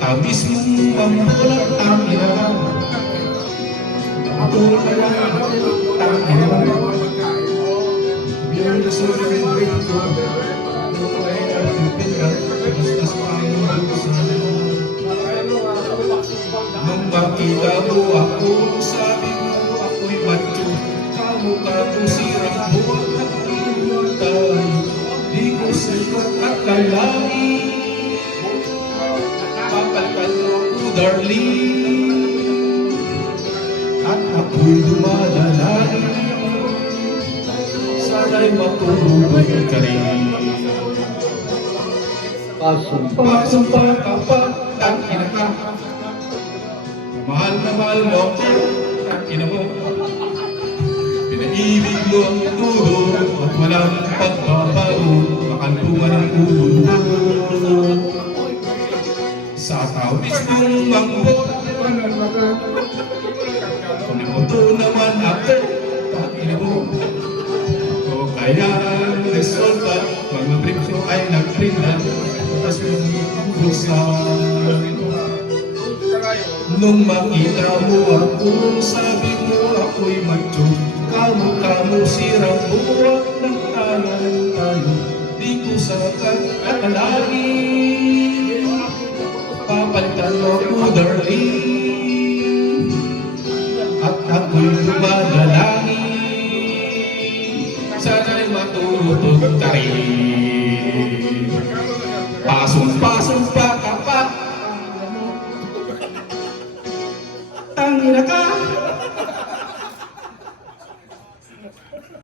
tamis mong mambulat ang hirap. Ako na lang ang hirap. You're the soul of the great God. No way I'll repeat that. Basta sa Panginoon sa nung makita mo ako, sabi mo ako'y macho. Kamukha mo sirang buwan at inuntay. Di ko sa'yo at lalangin. Papalitan mo ako, darling. At ako'y dumadalangin. Sana'y matulog ka rin. Pasumpa ka pa, tangina ka. Mahal na mahal mo ako, tangina mo. Pinaibig mo ang tulo at walang pagbabago. Makalpungan ang ulo sa tawis mong mangbot. Pinamuto naman ako, tangina mo. O kaya resulta, mag-bripso ay nagprindan. Tapos yung busan. Nung makita mo ako, sabi mo ako'y macho. Kamukha mo sirang buwak ng tanan tayo. Di ko sakat at alangin. Papalitan mo ako, darling. At ako'y dumadalangin. Sana'y matutog ka rin. Pasong-pasong pa ka pa. Tangina ka.